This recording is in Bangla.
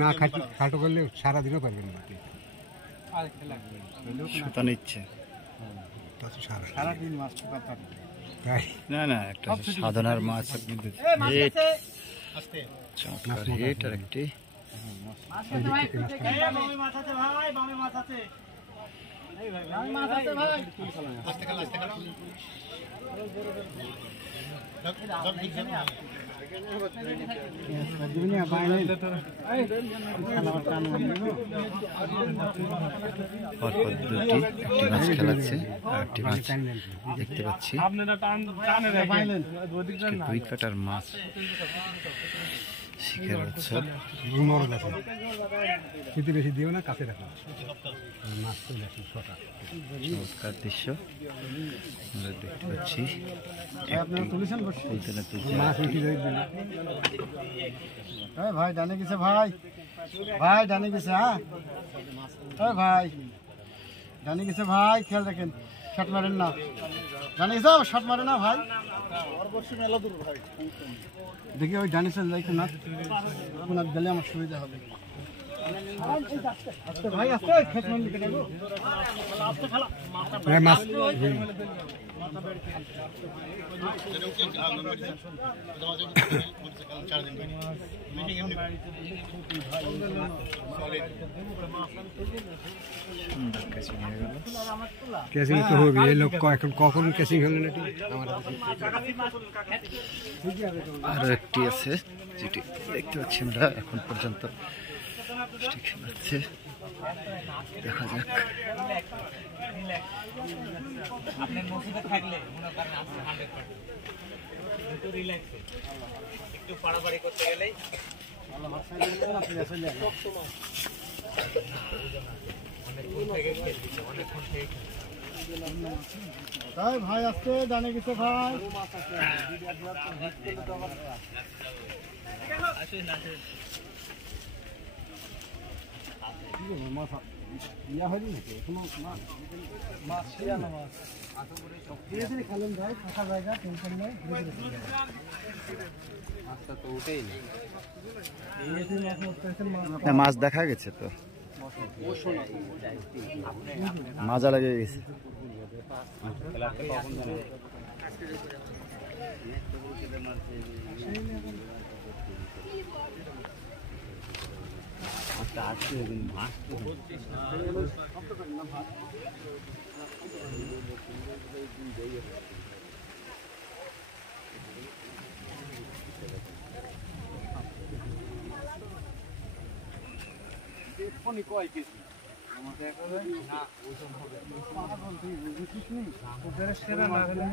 না খাটো করলে সারাদিনও পারবেন না। সুতা নিচ্ছে সারাদিন মাছ তাই না না, একটা সাধনার মাছ আপনি চমৎকার হিট আর একটি পরপর দুটি, একটি মাছ খেলাচ্ছে আর একটি মাছ দেখতে পাচ্ছি দুই কাটার মাছ শিখের উৎসব। শীতে বেশি দিও না, কাছে রাখো মাছ চলে আসুন। চমৎকার দৃশ্য আমরা দেখতে পাচ্ছি। ভাই ডানে গেছে, ভাই ভাই ডানে গেছে। হ্যাঁ ভাই ডানে গেছে, ভাই খেয়াল রাখেন, শট মারেন না। ডানে গেছে, শট মারে না ভাই। দেখি ওই ডানে চলে যাই না, কোনার গেলে আমার সুবিধা হবে। ভাই আসতে খেত মারলি কেন গো? মাছ কেসিং তো হবে। এই লোক এখন কখন কেসিং হলেন? আরো একটি আছে যেটি দেখতে পাচ্ছি আমরা এখন পর্যন্ত খেলাচ্ছে। দেখা যাক। আপনার নসিবে থাকলে মনে করেন আপনি 100% একটু রিল্যাক্সে একটু পাড়াপাড়ি করতে গেলেই ভাই আসতে জানে কিছু ভাই ইয়া হয়নি নাকি কোনো মাছ খালেন ভাই, ফাঁকা জায়গা, টেনশন নেই। মাছটা তো উঠেই নেই, মাছ দেখা গেছে তো, মাজা লেগে গেছে। কয় কেজি আমাকে না ওজন হবে বুঝিস নি ওদের সেরা না হলে